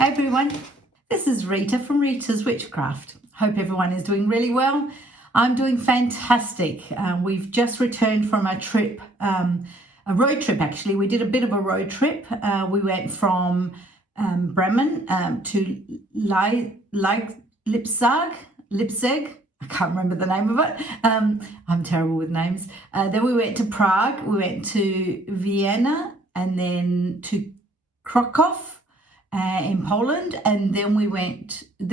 Hey everyone, this is Rita from Rita's Witchcraft. Hope everyone is doing really well. I'm doing fantastic. We've just returned from a trip, a road trip actually. We did a bit of a road trip. We went from Bremen to Leipzig. I can't remember the name of it. I'm terrible with names. Then we went to Prague, we went to Vienna, and then to Krakow in Poland, and then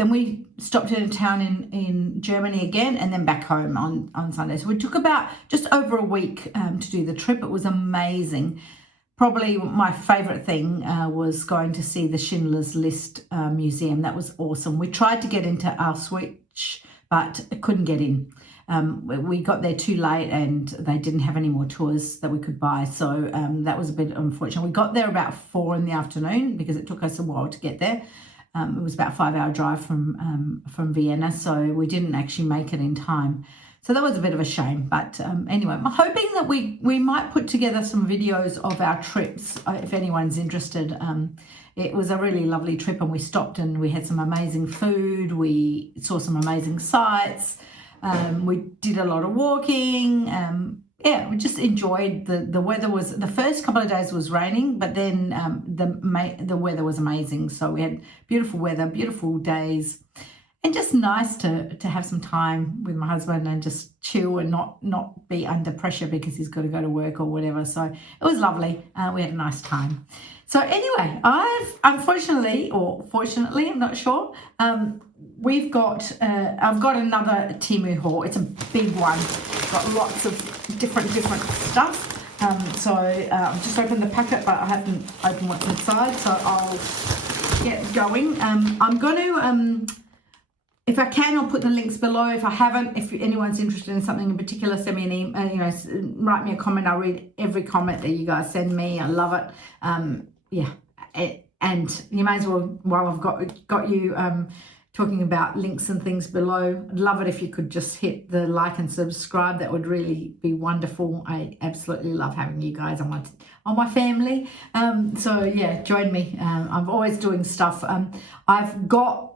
we stopped in a town in Germany again, and then back home on Sunday. So we took about just over a week to do the trip. It was amazing. Probably my favourite thing was going to see the Schindler's List museum. That was awesome. We tried to get into Auschwitz, but couldn't get in. We got there too late and they didn't have any more tours that we could buy. So that was a bit unfortunate. We got there about 4 in the afternoon because it took us a while to get there. It was about a 5-hour drive from Vienna. So we didn't actually make it in time. So that was a bit of a shame. But anyway, I'm hoping that we might put together some videos of our trips if anyone's interested. It was a really lovely trip and we stopped and we had some amazing food. We saw some amazing sights. We did a lot of walking. Yeah, we just enjoyed the weather. The first couple of days was raining, but then the weather was amazing. So we had beautiful weather, beautiful days, and just nice to have some time with my husband and just chill and not be under pressure because he's got to go to work or whatever. So it was lovely. We had a nice time. So anyway, I've unfortunately, or fortunately, I'm not sure, I've got another temu haul. It's a big one. Got lots of different stuff. So I've just opened the packet, but I haven't opened what's inside. So I'll get going. I'm going to, if I can, I'll put the links below. If I haven't, if anyone's interested in something in particular, send me an email. Write me a comment. I'll read every comment that you guys send me. I love it. Yeah, and you may as well, while I've got you talking about links and things below, I'd love it if you could just hit the like and subscribe. That would really be wonderful. I absolutely love having you guys on my family. So yeah, join me. I'm always doing stuff. I've got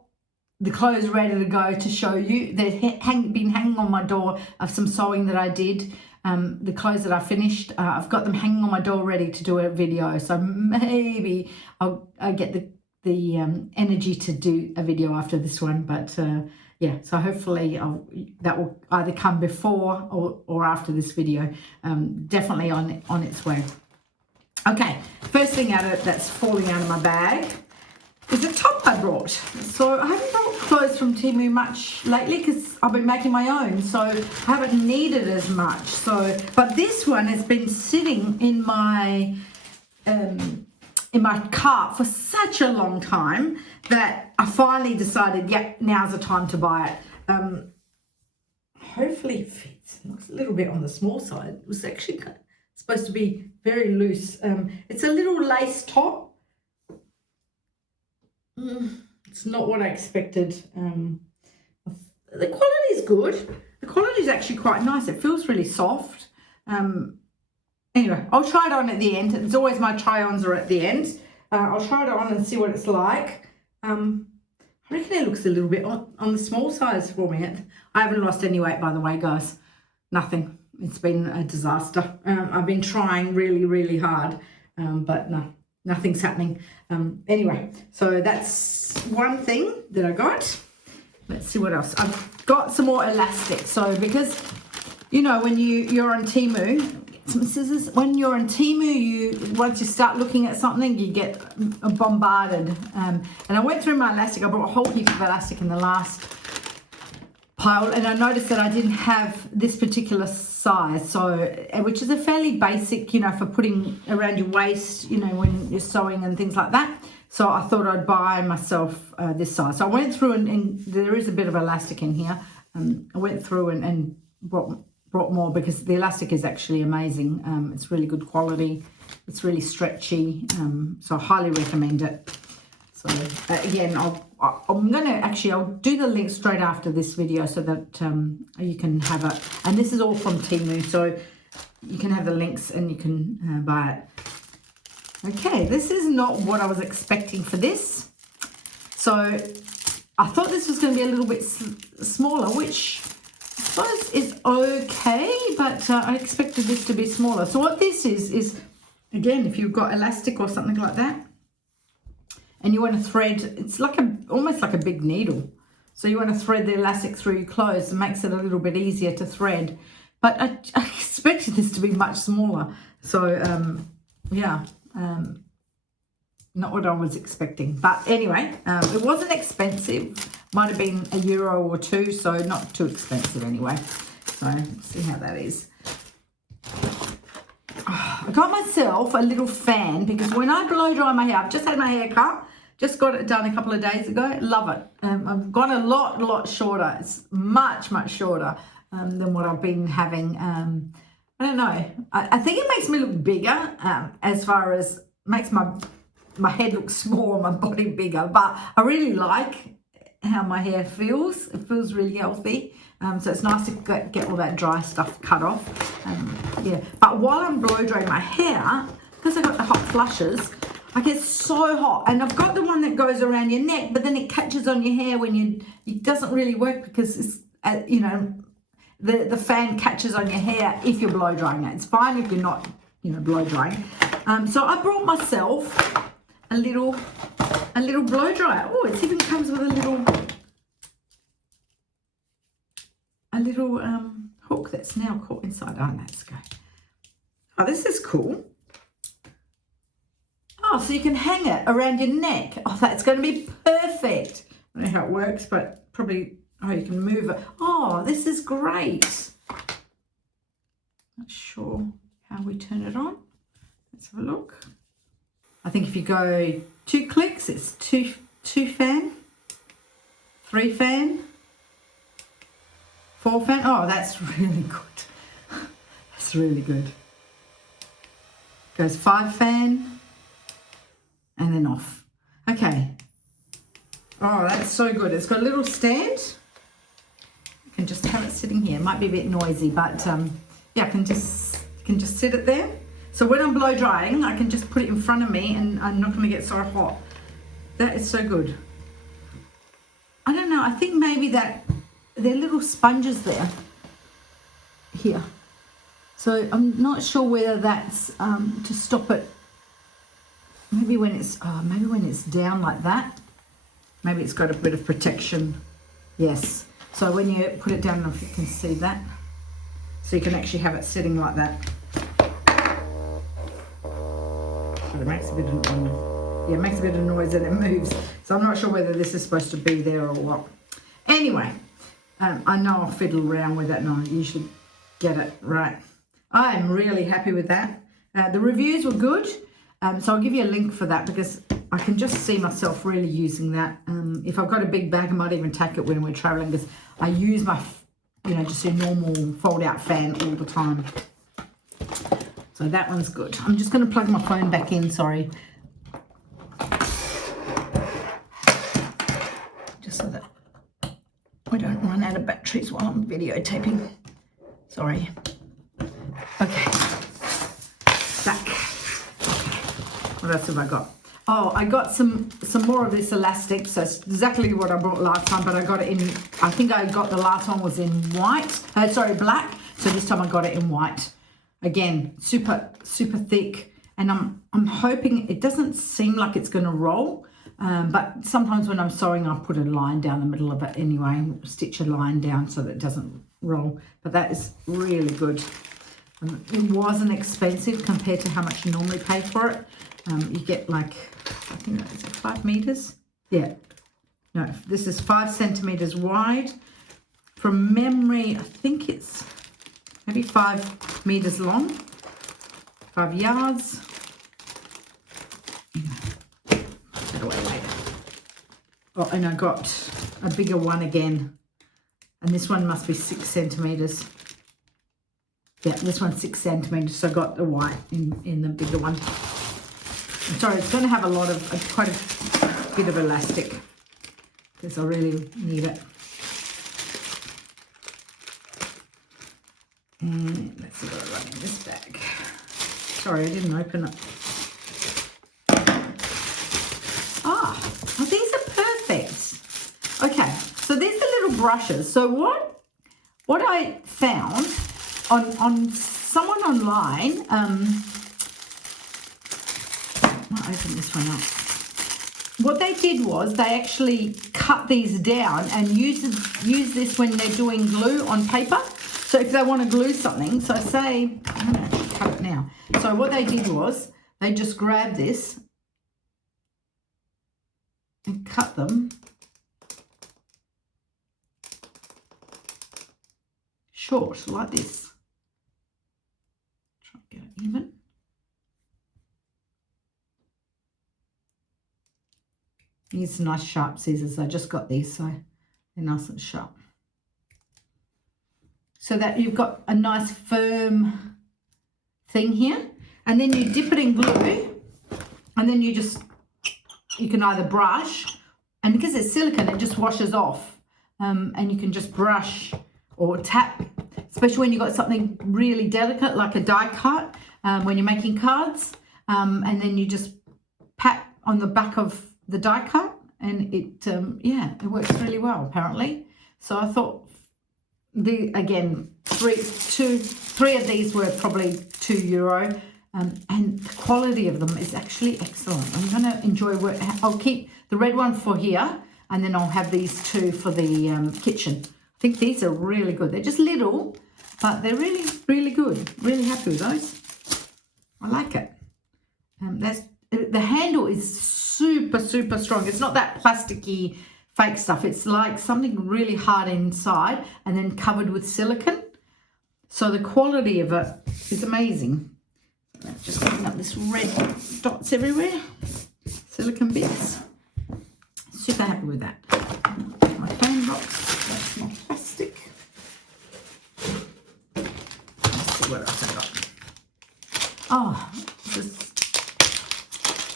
the clothes ready to go to show you. They've been hanging on my door of some sewing that I did. The clothes that I finished, I've got them hanging on my door ready to do a video. So maybe I'll get the energy to do a video after this one. But yeah, so hopefully that will either come before or after this video. Definitely on its way. Okay, first thing that's falling out of my bag is a top I brought. So I haven't brought clothes from Temu much lately because I've been making my own, so I haven't needed as much. So, but this one has been sitting in my cart for such a long time that I finally decided, yeah, now's the time to buy it. Hopefully it fits. It looks a little bit on the small side. It was actually supposed to be very loose. It's a little lace top. It's not what I expected. The quality is good. The quality is actually quite nice. It feels really soft. Anyway, I'll try it on at the end. It's always my try-ons are at the end. I'll try it on and see what it's like. I reckon it looks a little bit on the small size for me. I haven't lost any weight, by the way, guys. Nothing. It's been a disaster. I've been trying really, really hard, but no. Nothing's happening. Anyway, so that's one thing that I got. Let's see what else. I've got some more elastic. So because, when you're on Temu, get some scissors. When you're on Temu, once you start looking at something, you get bombarded. And I went through my elastic. I brought a whole heap of elastic in the last pile, and I noticed that I didn't have this particular size, so which is a fairly basic, for putting around your waist, when you're sewing and things like that. So I thought I'd buy myself this size. So I went through and there is a bit of elastic in here. I went through and brought more because the elastic is actually amazing. It's really good quality. It's really stretchy. So I highly recommend it. So again, I'll do the link straight after this video so that you can have it. And this is all from Temu, so you can have the links and you can buy it. Okay, this is not what I was expecting for this. So I thought this was going to be a little bit smaller, which I suppose is okay, but I expected this to be smaller. So what this is, again, if you've got elastic or something like that, and you want to thread, it's like almost like a big needle. So you want to thread the elastic through your clothes. It makes it a little bit easier to thread. But I expected this to be much smaller. So, yeah, not what I was expecting. But anyway, it wasn't expensive. Might have been €1 or two, so not too expensive anyway. So let's see how that is. I got myself a little fan because when I blow dry my hair, I've just had my hair cut. Just got it done a couple of days ago. Love it. I've gone a lot shorter. It's much shorter than what I've been having. I don't know. I think it makes me look bigger as far as makes my head look small, my body bigger. But I really like how my hair feels. It feels really healthy. So it's nice to get all that dry stuff cut off. Yeah. But while I'm blow drying my hair, because I've got the hot flushes, I get so hot, and I've got the one that goes around your neck, but then it catches on your hair when it doesn't really work because it's, the fan catches on your hair if you're blow drying it. It's fine if you're not, blow drying. So I brought myself a little blow dryer. Oh, it even comes with a little hook that's now caught inside. Oh, let's go. Oh, this is cool. Oh, so you can hang it around your neck. Oh, that's going to be perfect. I don't know how it works, but probably, you can move it. Oh, this is great. Not sure how we turn it on. Let's have a look. I think if you go 2 clicks, it's two fan, 3 fan, 4 fan. Oh, that's really good. That's really good. Goes 5 fan. And then off. Okay. Oh, that's so good. It's got a little stand. You can just have it sitting here. It might be a bit noisy, but yeah, I can just sit it there. So when I'm blow drying, I can just put it in front of me and I'm not going to get so hot. That is so good. I don't know. I think maybe that there are little sponges there. Here. So I'm not sure whether that's to stop it. Maybe when it's down like that, maybe it's got a bit of protection. Yes. So when you put it down, I don't know if you can see that. So you can actually have it sitting like that. So it makes a bit of noise. Yeah, it makes a bit of noise and it moves. So I'm not sure whether this is supposed to be there or what. Anyway, I know I'll fiddle around with it and I'll usually get it right. I am really happy with that. The reviews were good. So I'll give you a link for that because I can just see myself really using that. If I've got a big bag, I might even take it when we're traveling because I use my, just a normal fold-out fan all the time. So that one's good. I'm just going to plug my phone back in, sorry. Just so that we don't run out of batteries while I'm videotaping. Sorry. Okay. Back. What else have I got? Oh, I got some more of this elastic. So it's exactly what I brought last time, but I got it in, I think I got the last one was in white. Black. So this time I got it in white. Again, super thick. And I'm hoping, it doesn't seem like it's going to roll. But sometimes when I'm sewing, I'll put a line down the middle of it anyway. Stitch a line down so that it doesn't roll. But that is really good. It wasn't expensive compared to how much you normally pay for it. You get like, I think it's 5 meters. Yeah. No, this is 5 centimeters wide. From memory, I think it's maybe 5 meters long, 5 yards. Put that away later. Oh, and I got a bigger one again. And this one must be 6 centimeters. Yeah, this one's 6 centimeters. So I got the white in the bigger one. I'm sorry, it's going to have quite a bit of elastic because I really need it. And let's see what I got in this bag. Sorry, I didn't open it. Ah, oh, these are perfect. brushes. So what I found on someone online, I'll open this one up. What they did was they actually cut these down and use this when they're doing glue on paper. So if they want to glue something, so say, I'm going to cut it now. So what they did was they just grabbed this and cut them short like this. Try and get it even. Use some nice sharp scissors. I just got these, so they're nice and sharp. So that you've got a nice firm thing here. And then you dip it in glue, and then you can either brush, and because it's silicone, it just washes off. And you can just brush or tap, especially when you've got something really delicate like a die cut, when you're making cards. And then you just pat on the back of the die cut, and it works really well apparently. So I thought three of these were probably €2, and the quality of them is actually excellent. I'm going to enjoy I'll keep the red one for here, and then I'll have these two for the kitchen. I think these are really good. They're just little, but they're really, really good. Really happy with those. I like it. The handle is super, super strong. It's not that plasticky fake stuff. It's like something really hard inside and then covered with silicone. So the quality of it is amazing. Just picking up this red dots everywhere. Silicone bits. Super happy with that. My phone box. That's my plastic. Let's see what else I got. Oh,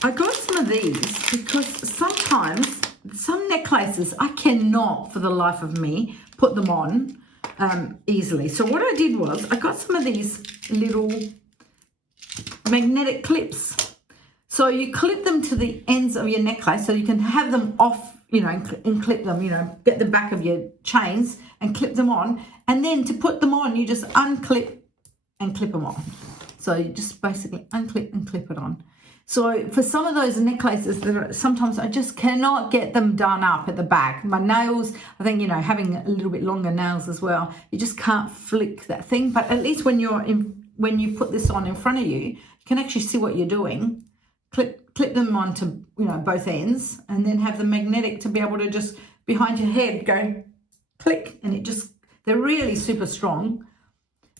I got some of these because sometimes some necklaces I cannot for the life of me put them on easily. So what I did was I got some of these little magnetic clips. So you clip them to the ends of your necklace so you can have them off, and clip them, get the back of your chains and clip them on. And then to put them on, you just unclip and clip them on. So you just basically unclip and clip it on. So for some of those necklaces, sometimes I just cannot get them done up at the back. My nails, I think, having a little bit longer nails as well, you just can't flick that thing. But at least when you put this on in front of you, you can actually see what you're doing. Clip them onto, both ends, and then have the magnetic to be able to just behind your head go click, and they're really super strong.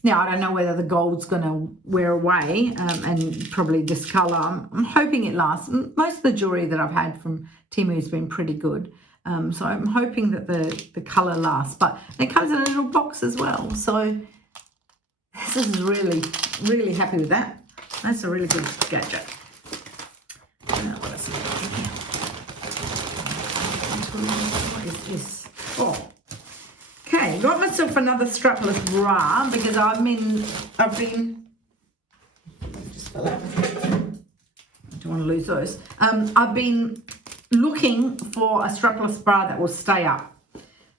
Now, I don't know whether the gold's going to wear away and probably discolor. I'm hoping it lasts. Most of the jewellery that I've had from Temu has been pretty good. So I'm hoping that the colour lasts. But it comes in a little box as well. So this is really, really happy with that. That's a really good gadget. What else have I got here? What is this? Oh. Okay, got myself another strapless bra because I've been just fell out. I don't want to lose those. I've been looking for a strapless bra that will stay up.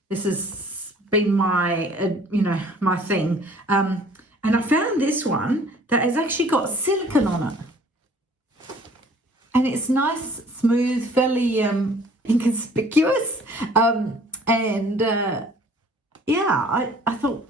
This has been my my thing. And I found this one that has actually got silicone on it. And it's nice, smooth, fairly inconspicuous. Yeah, I thought,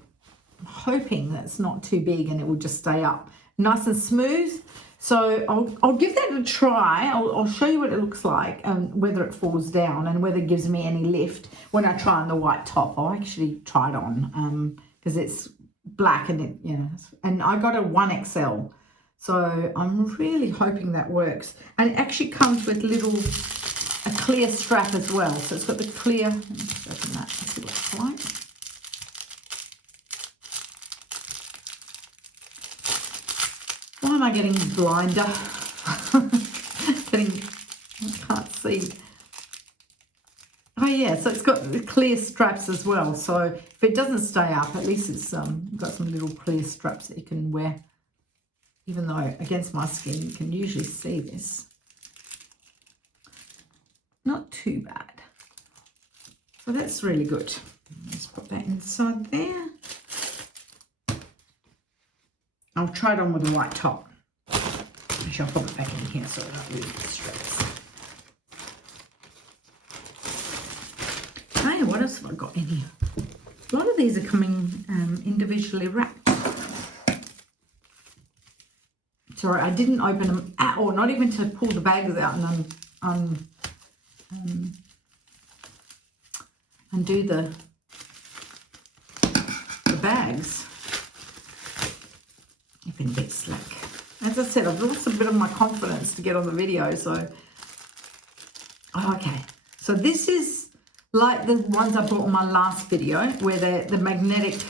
hoping that it's not too big and it will just stay up nice and smooth. So I'll give that a try. I'll show you what it looks like, whether it falls down and whether it gives me any lift when I try on the white top. I'll actually try it on because it's black and and I got a 1XL. So I'm really hoping that works. And it actually comes with a clear strap as well. So it's got the clear, let me just open that and see what it's like. Why am I getting blinder? I can't see. Oh yeah, so it's got the clear straps as well. So if it doesn't stay up, at least it's got some little clear straps that you can wear. Even though against my skin, you can usually see this. Not too bad. So that's really good. Let's put that inside there. I'll try it on with a white top. Actually, I'll pop it back in here so I don't lose the straps. Hey, what else have I got in here? A lot of these are coming individually wrapped. Sorry, I didn't open them at all, not even to pull the bags out and undo the bags. I've been a bit slack. As I said, I've lost a bit of my confidence to get on the video, so... Oh, okay. So this is like the ones I bought on my last video, where the magnetic,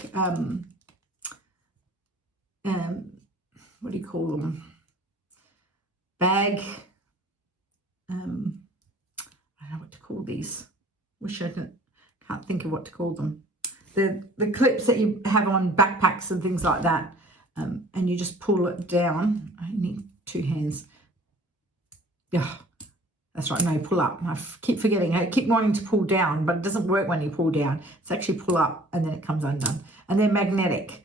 what do you call them? Bag, I don't know what to call these. Wish I can't think of what to call them. The clips that you have on backpacks and things like that, and you just pull it down. I need two hands. Yeah, that's right. No, pull up. I keep forgetting. I keep wanting to pull down, but it doesn't work when you pull down. It's actually pull up and then it comes undone. And they're magnetic.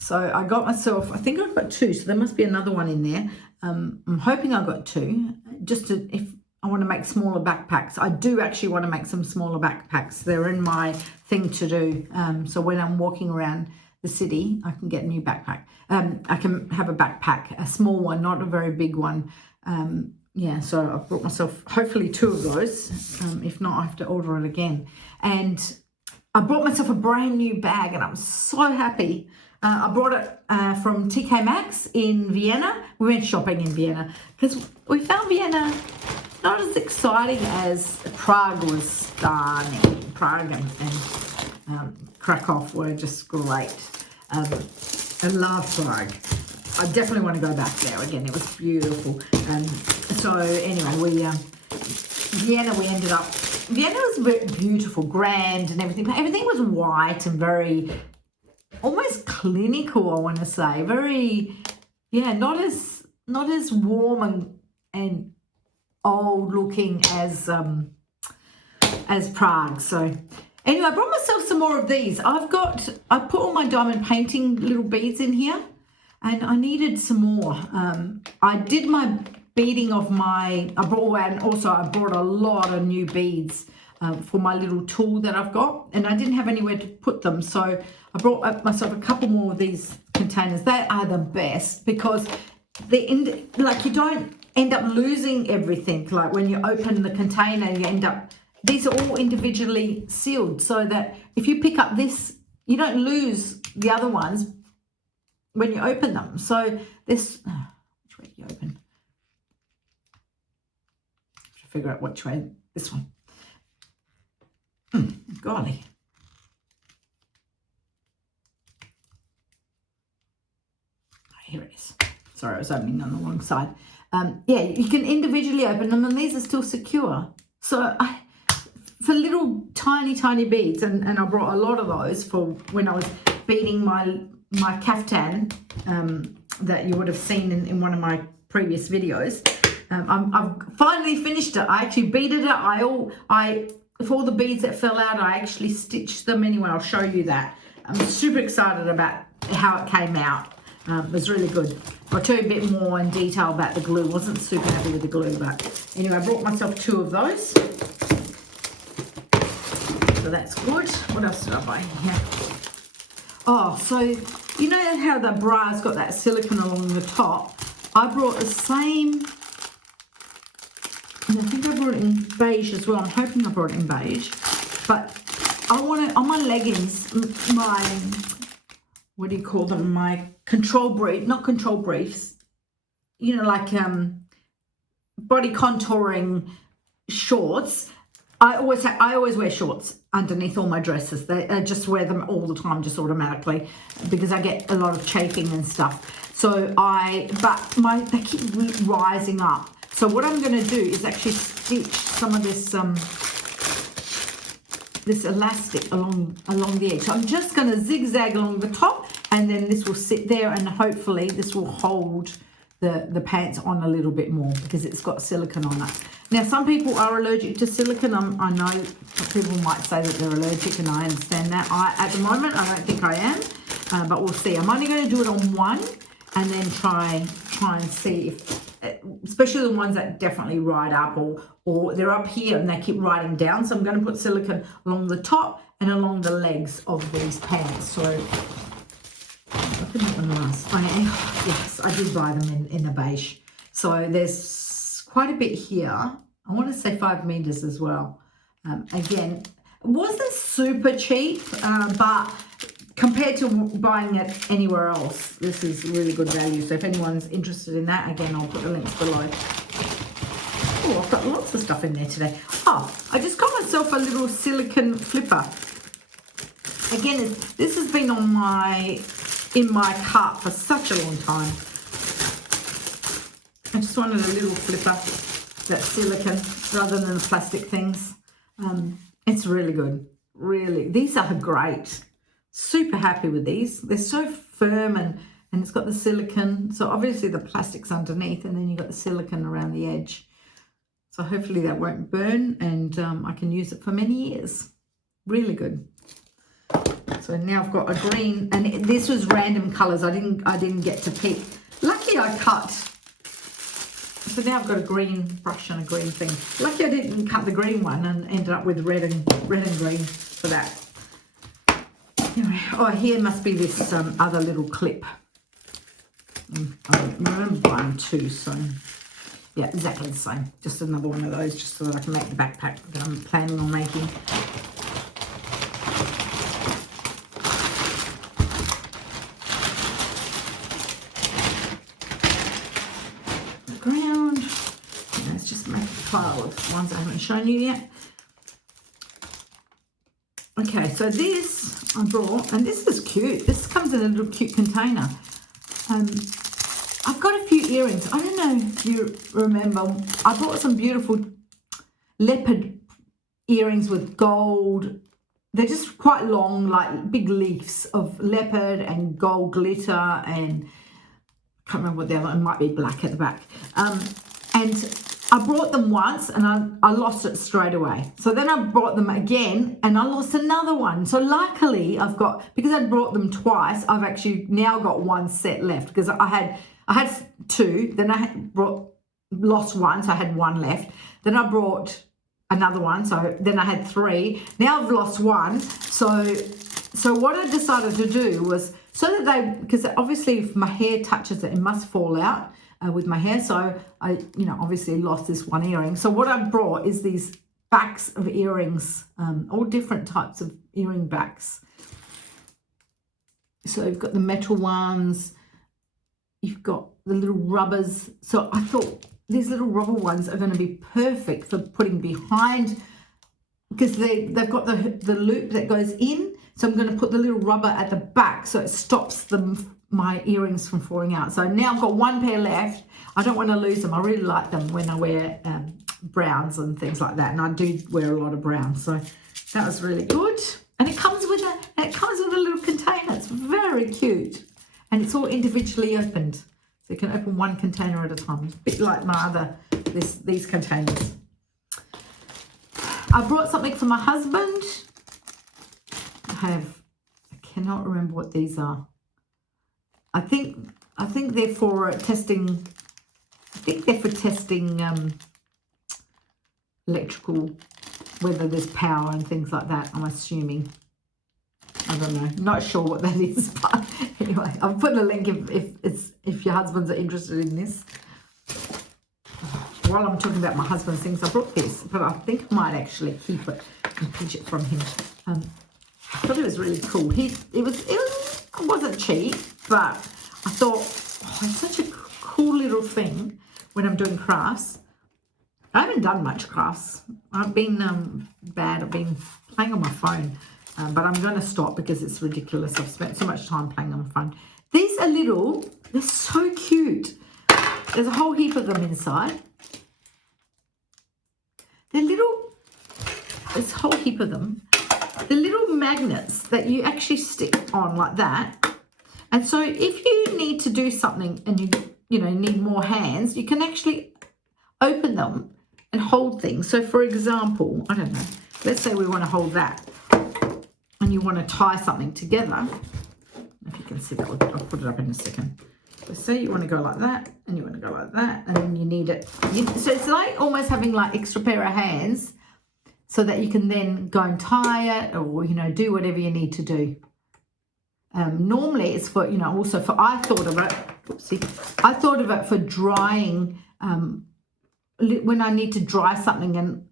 So I got myself, I think I've got two, so there must be another one in there. I'm hoping I've got two, just to, if I want to make smaller backpacks. I do actually want to make some smaller backpacks. They're in my thing to do. So when I'm walking around the city, I can get a new backpack. I can have a backpack, a small one, not a very big one. Yeah, so I've brought myself hopefully two of those. If not, I have to order it again. And I bought myself a brand new bag and I'm so happy. I brought it from TK Maxx in Vienna. We went shopping in Vienna because we found Vienna not as exciting as Prague was stunning. Prague and Krakow were just great. I love Prague. I definitely want to go back there again. It was beautiful. So anyway, Vienna, we ended up, Vienna was beautiful, grand and everything, but everything was white and very, almost clinical, I want to say. Very, yeah, not as warm and old looking as Prague. So anyway, I brought myself some more of these. I put all my diamond painting little beads in here and I needed some more. I did my beading of I brought a lot of new beads for my little tool that I've got, and I didn't have anywhere to put them, so I brought myself a couple more of these containers. They are the best because you don't end up losing everything. Like when you open the container, these are all individually sealed, so that if you pick up this, you don't lose the other ones when you open them. So this, which way do you open? Figure out which way, this one. Golly. Here it is. Sorry, I was opening on the wrong side. Yeah, you can individually open them and these are still secure. So for little tiny beads, and I brought a lot of those for when I was beading my caftan that you would have seen in one of my previous videos. I've finally finished it. I actually beaded it. For all the beads that fell out, I actually stitched them anyway. I'll show you that. I'm super excited about how it came out. It was really good. I'll tell you a bit more in detail about the glue. Wasn't super happy with the glue, but anyway, I brought myself two of those. So that's good. What else did I buy here? Oh, so you know how the bra's got that silicone along the top? I brought the same. And I think I brought it in beige as well. I'm hoping I brought it in beige. But I want it on my leggings, my, what do you call them? My control brief, not control briefs, you know, like body contouring shorts. I always wear shorts underneath all my dresses. I just wear them all the time, just automatically, because I get a lot of chafing and stuff. So they keep rising up. So what I'm going to do is actually stitch some of this this elastic along the edge. So I'm just going to zigzag along the top, and then this will sit there, and hopefully this will hold the pants on a little bit more because it's got silicone on it. Now, some people are allergic to silicone. I know people might say that they're allergic, and I understand that. At the moment, I don't think I am, but we'll see. I'm only going to do it on one and then try and see if, especially the ones that definitely ride up or they're up here and they keep riding down. So I'm going to put silicone along the top and along the legs of these pants. So look at that one last. Yes, I did buy them in a beige. So there's quite a bit here. I want to say 5 meters as well. Again, it wasn't super cheap, but compared to buying it anywhere else, this is really good value. So if anyone's interested in that, again, I'll put the links below. Oh, I've got lots of stuff in there today. Oh, I just got myself a little silicone flipper. Again, this has been in my cart for such a long time. I just wanted a little flipper that's silicone rather than the plastic things. It's really good. Really, these are great. Super happy with these. They're so firm and it's got the silicone. So obviously the plastic's underneath and then you've got the silicone around the edge. So hopefully that won't burn and I can use it for many years. Really good. So now I've got a green, and this was random colours. I didn't get to pick. Lucky I cut. So now I've got a green brush and a green thing. Lucky I didn't cut the green one and ended up with red and green for that. Anyway, oh, here must be this other little clip. I remember buying 2, so yeah, exactly the same. Just another one of those, just so that I can make the backpack that I'm planning on making. The ground. Let's just make a pile of ones I haven't shown you yet. Okay, so this I brought, and this is cute. This comes in a little cute container. I've got a few earrings. I don't know if you remember. I bought some beautiful leopard earrings with gold. They're just quite long, like big leaves of leopard and gold glitter, and I can't remember what the other one, might be black at the back. And I brought them once and I lost it straight away. So then I brought them again and I lost another one. So luckily I've got, because I brought them twice, I've actually now got one set left, because I had 2, then I lost one, so I had 1 left. Then I brought another one, so then I had 3. Now I've lost 1. So what I decided to do was, so that because obviously if my hair touches it, it must fall out. With my hair, so I, obviously lost this one earring. So what I brought is these backs of earrings, all different types of earring backs. So you've got the metal ones, you've got the little rubbers. So I thought these little rubber ones are going to be perfect for putting behind, because they've got the loop that goes in. So I'm going to put the little rubber at the back so it stops my earrings from falling out. So now I've got 1 pair left. I don't want to lose them. I really like them when I wear browns and things like that, and I do wear a lot of brown. So that was really good. And it comes with a little container. It's very cute, and it's all individually opened. So you can open 1 container at a time. It's a bit like my these containers. I brought something for my husband. I cannot remember what these are. I think they're for testing. I think they're for testing electrical, whether there's power and things like that. I'm assuming. I don't know. Not sure what that is, but anyway, I'll put a link if your husbands are interested in this. While I'm talking about my husband's things, I brought this, but I think I might actually keep it and pinch it from him. I thought it was really cool. It wasn't cheap, but I thought, it's such a cool little thing when I'm doing crafts. I haven't done much crafts. I've been bad. I've been playing on my phone, but I'm going to stop because it's ridiculous. I've spent so much time playing on my phone. These are little. They're so cute. There's a whole heap of them inside. They're little. There's a whole heap of them. The little magnets that you actually stick on like that. And so if you need to do something and you know, need more hands, you can actually open them and hold things. So for example, I don't know, let's say we want to hold that and you want to tie something together. If you can see that, I'll put it up in a second. So say you want to go like that and you want to go like that, and then you need it. So it's like almost having like extra pair of hands so that you can then go and tie it, or, you know, do whatever you need to do. Normally it's for, you know, also for, I thought of it for drying, when I need to dry something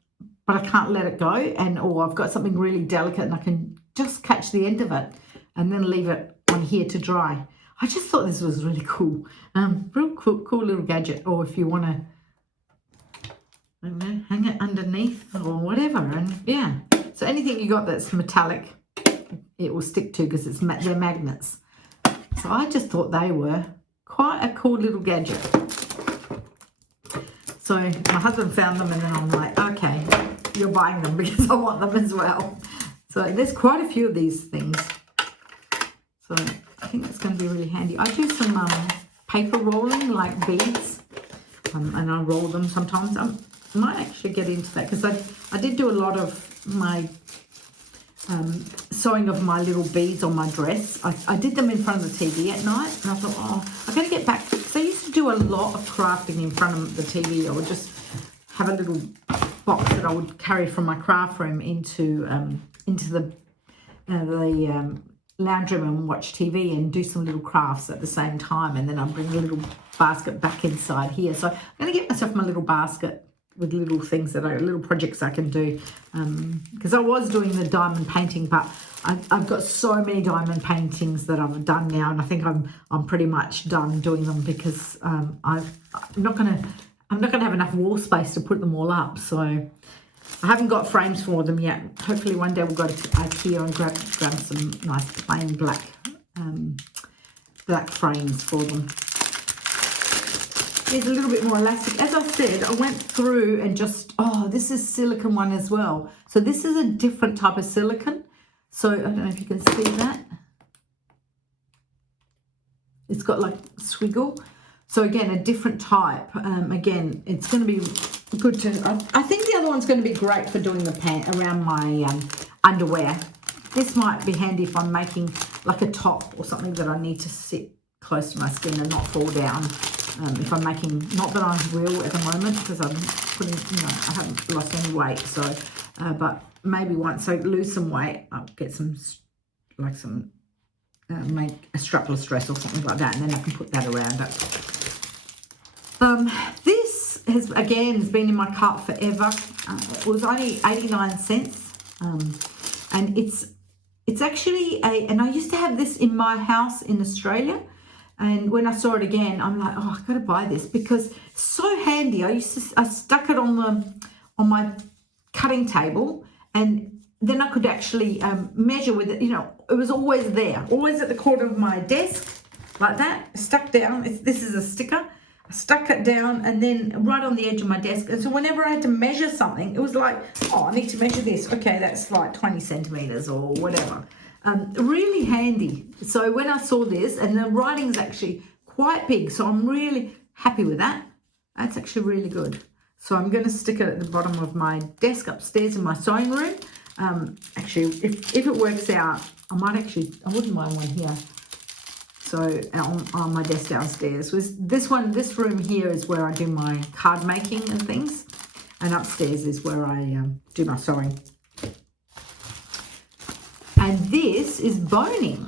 but I can't let it go, or I've got something really delicate and I can just catch the end of it and then leave it on here to dry. I just thought this was really cool. Real cool little gadget. Or if you want to, I don't know, hang it underneath or whatever. And yeah, so anything you got that's metallic, it will stick to, because they're magnets. So I just thought they were quite a cool little gadget. So my husband found them, and then I'm like, okay, you're buying them because I want them as well. So there's quite a few of these things. So I think it's going to be really handy. I do some paper rolling, like beads, and I roll them sometimes. I might actually get into that, because I did do a lot of my sewing of my little beads on my dress. I did them in front of the TV at night, and I thought, oh, I'm going to get back. So I used to do a lot of crafting in front of the TV. I would just have a little box that I would carry from my craft room into the lounge room and watch TV and do some little crafts at the same time, and then I'll bring a little basket back inside here. So I'm going to get myself my little basket with little things little projects I can do, because I was doing the diamond painting, but I've got so many diamond paintings that I've done now, and I think I'm pretty much done doing them, because I'm not gonna have enough wall space to put them all up. So I haven't got frames for them yet. Hopefully one day we'll go to IKEA and grab some nice plain black frames for them. There's a little bit more elastic. As I said, I went through and just, this is silicone one as well. So this is a different type of silicone. So I don't know if you can see that. It's got like swiggle. So again, a different type. Again, it's going to be good to, I think the other one's going to be great for doing the pant around my underwear. This might be handy if I'm making like a top or something that I need to sit close to my skin and not fall down. If I'm making, not that I will at the moment, because I'm putting, I haven't lost any weight. So, but maybe once I lose some weight, I'll get make a strapless dress or something like that, and then I can put that around it. This has been in my cart forever. It was only 89 cents, and it's actually and I used to have this in my house in Australia. And when I saw it again, I'm like, oh, I've got to buy this, because it's so handy. I stuck it on my cutting table, and then I could actually measure with it. It was always there, always at the corner of my desk, like that, stuck down. This is a sticker. I stuck it down, and then right on the edge of my desk. And so whenever I had to measure something, it was like, oh, I need to measure this. Okay, that's like 20 centimeters or whatever. Really handy. So when I saw this, and the writing's actually quite big, so I'm really happy with that. That's actually really good. So I'm going to stick it at the bottom of my desk upstairs in my sewing room. Actually, if it works out, I wouldn't mind one here. So on my desk downstairs. This room here is where I do my card making and things, and upstairs is where I do my sewing. And this is boning.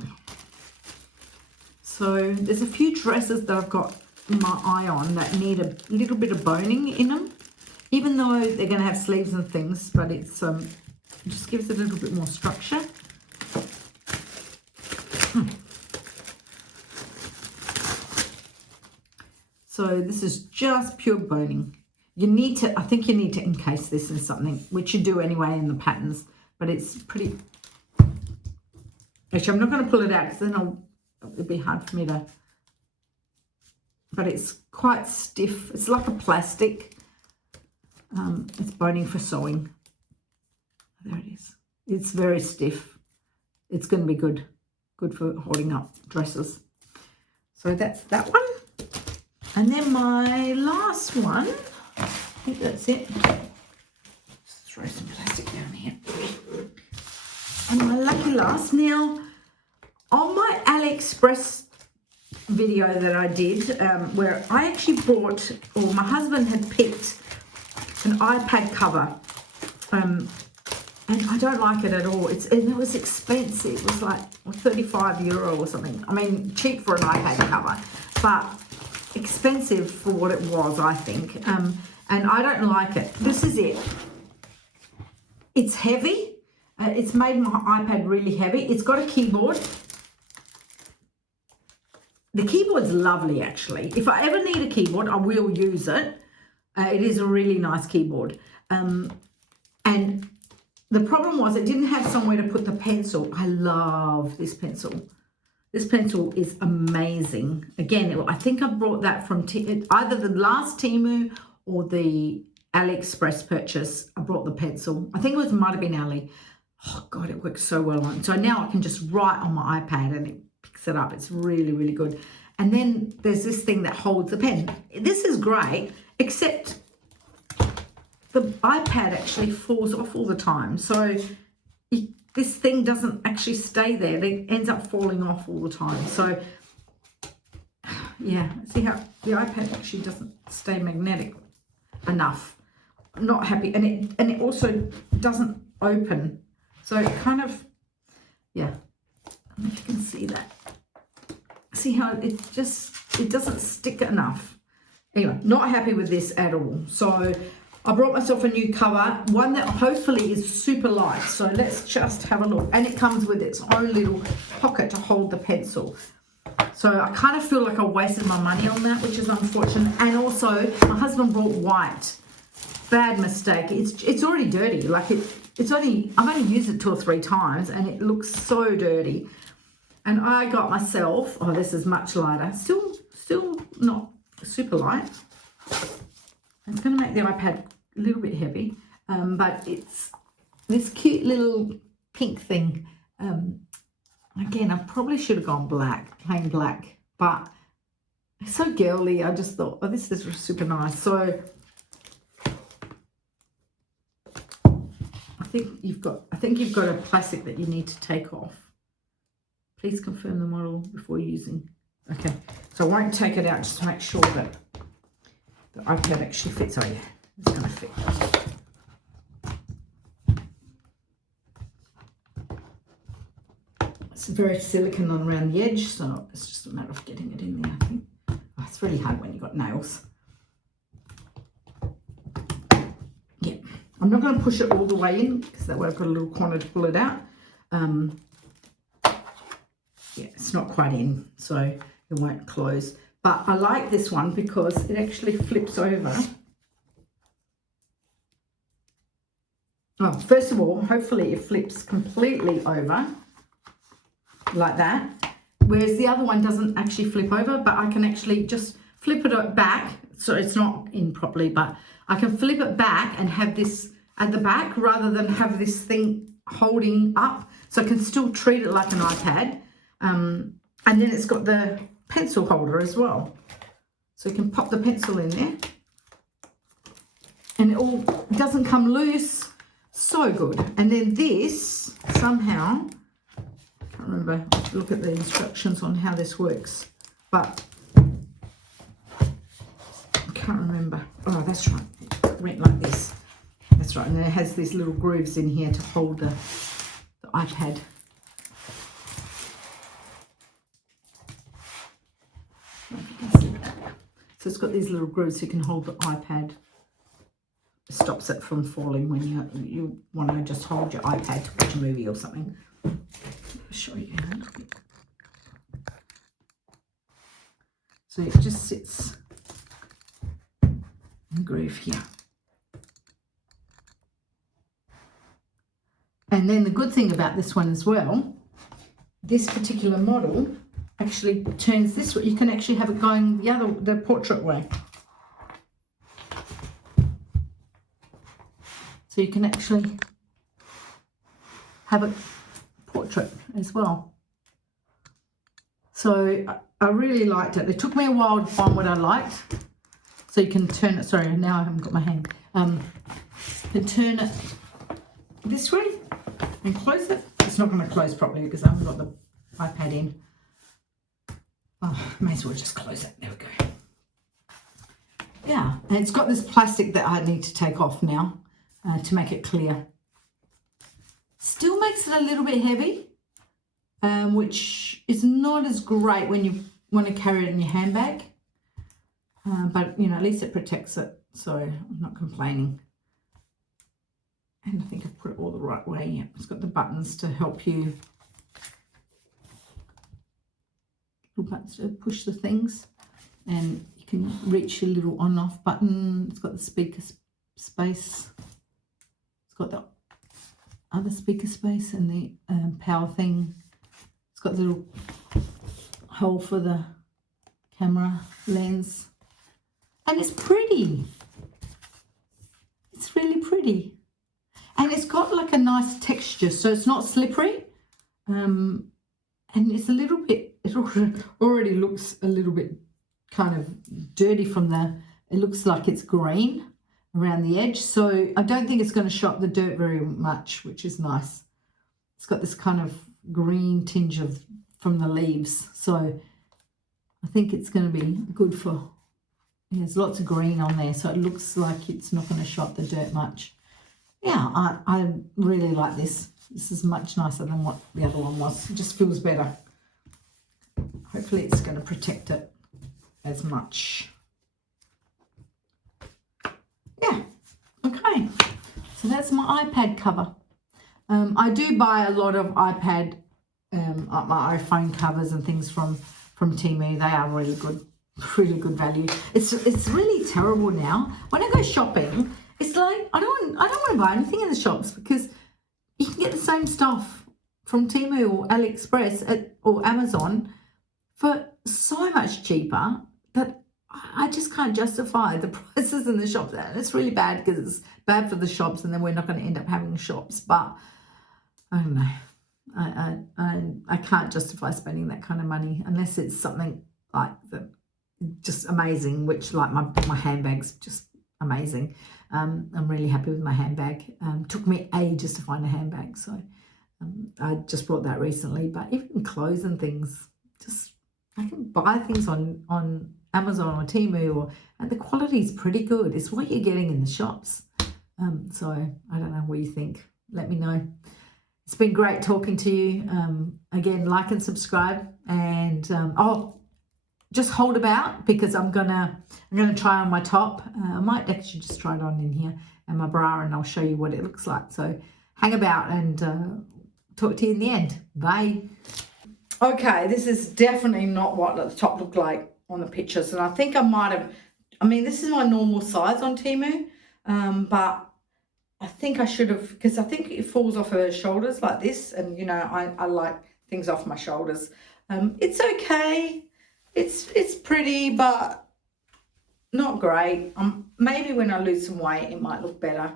So there's a few dresses that I've got my eye on that need a little bit of boning in them, even though they're going to have sleeves and things, but it just gives it a little bit more structure. So this is just pure boning. I think you need to encase this in something, which you do anyway in the patterns, but it's pretty. Actually, I'm not going to pull it out, because then it'll be hard for me to, but it's quite stiff. It's like a plastic. It's boning for sewing. There it is. It's very stiff. It's going to be good for holding up dresses. So that's that one. And then my last one, I think that's it. Just throw some plastic down here. And my lucky last. Now, on my AliExpress video that I did, where I actually bought, or my husband had picked an iPad cover, and I don't like it at all. And it was expensive. It was like €35 or something. I mean, cheap for an iPad cover, but expensive for what it was, I think. And I don't like it. This is it. It's heavy. It's made my iPad really heavy. It's got a keyboard. The keyboard's lovely, actually. If I ever need a keyboard, I will use it. It is a really nice keyboard. And the problem was it didn't have somewhere to put the pencil. I love this pencil. This pencil is amazing. Again, I think I brought that from either the last Temu or the AliExpress purchase. I brought the pencil. I think it might have been Ali. Oh, God, it works so well on it. So now I can just write on my iPad and it picks it up. It's really, really good. And then there's this thing that holds the pen. This is great, except the iPad actually falls off all the time. So this thing doesn't actually stay there. It ends up falling off all the time. So, yeah, see how the iPad actually doesn't stay magnetic enough. I'm not happy. And it also doesn't open. So it kind of, yeah, I don't know if you can see that. See how it doesn't stick enough. Anyway, not happy with this at all. So I brought myself a new cover, one that hopefully is super light. So let's just have a look. And it comes with its own little pocket to hold the pencil. So I kind of feel like I wasted my money on that, which is unfortunate. And also, my husband brought white. Bad mistake. It's already dirty. Like I've only used it 2 or 3 times, and it looks so dirty. And I got myself, oh, this is much lighter. Still not super light. It's going to make the iPad a little bit heavy, but it's this cute little pink thing. Again, I probably should have gone black, plain black, but it's so girly. I just thought, oh, this is super nice. So I think you've got a plastic that you need to take off. Please confirm the model before using. Okay, so I won't take it out just to make sure that the iPad actually fits. Oh yeah, it's going to fit. It's very silicone on around the edge, so it's just a matter of getting it in there, I think. Oh, it's really hard when you've got nails. Yeah, I'm not going to push it all the way in because that way I've got a little corner to pull it out. Yeah, it's not quite in, so it won't close. But I like this one because it actually flips over. Oh, first of all, hopefully it flips completely over like that. Whereas the other one doesn't actually flip over, but I can actually just flip it back. So it's not in properly, but I can flip it back and have this at the back rather than have this thing holding up. So I can still treat it like an iPad. And then it's got the pencil holder as well. So you can pop the pencil in there. And it doesn't come loose. So good. And then this, somehow, I can't remember, I have to look at the instructions on how this works. But I can't remember. Oh, that's right. It went like this. That's right. And then it has these little grooves in here to hold the iPad. So it's got these little grooves so you can hold the iPad. It stops it from falling when you want to just hold your iPad to watch a movie or something. I'll show you. So it just sits in the groove here. And then the good thing about this one as well, this particular model actually turns this way. You can actually have it going the portrait way. So you can actually have it portrait as well. So I really liked it. It took me a while to find what I liked. So you can turn it, sorry, now I haven't got my hand. You can turn it this way and close it. It's not going to close properly because I haven't got the iPad in. Oh, may as well just close it. There we go. Yeah, and it's got this plastic that I need to take off now to make it clear. Still makes it a little bit heavy, which is not as great when you want to carry it in your handbag. But, you know, at least it protects it, so I'm not complaining. And I think I've put it all the right way. Yeah, it's got the buttons to help you. Little buttons to push the things. And you can reach your little on-off button. It's got the speaker space. It's got the other speaker space and the power thing. It's got the little hole for the camera lens. And it's pretty. It's really pretty. And it's got like a nice texture, so it's not slippery. And it's a little bit, it already looks a little bit kind of dirty from it looks like it's green around the edge. So I don't think it's going to show up the dirt very much, which is nice. It's got this kind of green tinge from the leaves. So I think it's going to be good for, there's lots of green on there. So it looks like it's not going to show up the dirt much. Yeah, I really like this. This is much nicer than what the other one was. It just feels better. Hopefully it's going to protect it as much. Yeah, okay. So that's my iPad cover. I do buy a lot of iPad, my iPhone covers and things from Temu. They are really good value. It's really terrible now. When I go shopping, it's like I don't want to buy anything in the shops because you can get the same stuff from Temu or AliExpress or Amazon for so much cheaper that I just can't justify the prices in the shops. And it's really bad because it's bad for the shops and then we're not going to end up having shops. But I don't know. I can't justify spending that kind of money unless it's something like that just amazing, which like my handbag's just amazing. I'm really happy with my handbag. Took me ages to find a handbag, so I just bought that recently. But even clothes and things, just I can buy things on Amazon or Temu, and the quality is pretty good. It's what you're getting in the shops. So I don't know what you think. Let me know. It's been great talking to you. Again, like and subscribe, and just hold about because I'm gonna try on my top. I might actually just try it on in here and my bra, and I'll show you what it looks like. So hang about and talk to you in the end. Bye. Okay, this is definitely not what the top looked like on the pictures, and I think I might have. I mean, this is my normal size on Temu, but I think I should have, because I think it falls off her shoulders like this, and you know I like things off my shoulders. It's okay. It's pretty, but not great. Maybe when I lose some weight, it might look better.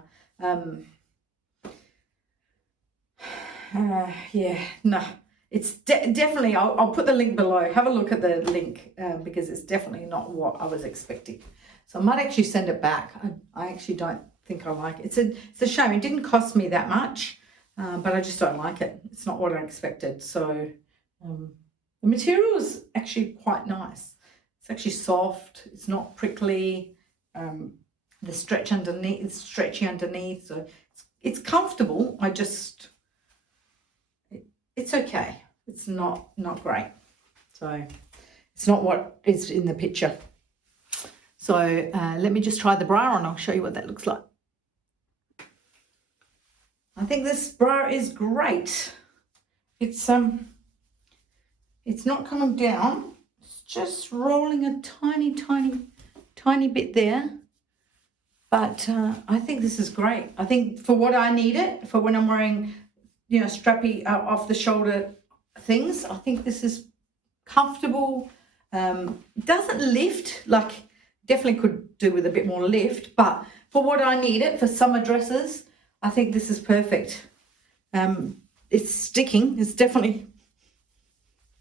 Yeah, no, it's definitely. I'll put the link below. Have a look at the link because it's definitely not what I was expecting. So I might actually send it back. I actually don't think I like it. It's a shame. It didn't cost me that much, but I just don't like it. It's not what I expected. So. The material is actually quite nice. It's actually soft. It's not prickly. The stretch underneath, it's stretchy underneath, so it's comfortable. It's okay. It's not great. So it's not what is in the picture. So let me just try the bra on. I'll show you what that looks like. I think this bra is great. It's not coming down. It's just rolling a tiny bit there. But I think this is great. I think for what I need it, for when I'm wearing, you know, strappy off the shoulder things, I think this is comfortable. It doesn't lift, like definitely could do with a bit more lift, but for what I need it, for summer dresses, I think this is perfect. It's sticking. It's definitely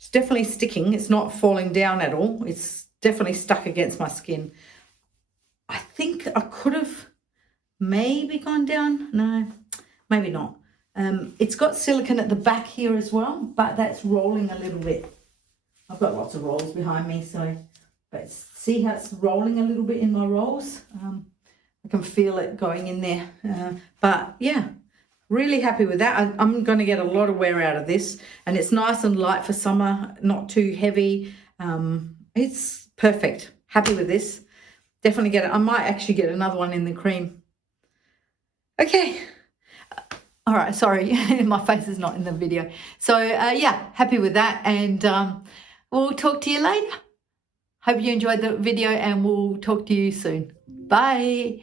It's definitely sticking. It's not falling down at all. It's definitely stuck against my skin. I think I could have maybe gone down. No, maybe not. It's got silicone at the back here as well, but that's rolling a little bit. I've got lots of rolls behind me, so, but see how it's rolling a little bit in my rolls? I can feel it going in there. But yeah, really happy with that. I'm going to get a lot of wear out of this, and it's nice and light for summer, not too heavy. It's perfect. Happy with this. Definitely get it. I might actually get another one in the cream. Okay. All right, sorry, my face is not in the video. So yeah, happy with that, and we'll talk to you later. Hope you enjoyed the video, and we'll talk to you soon. Bye.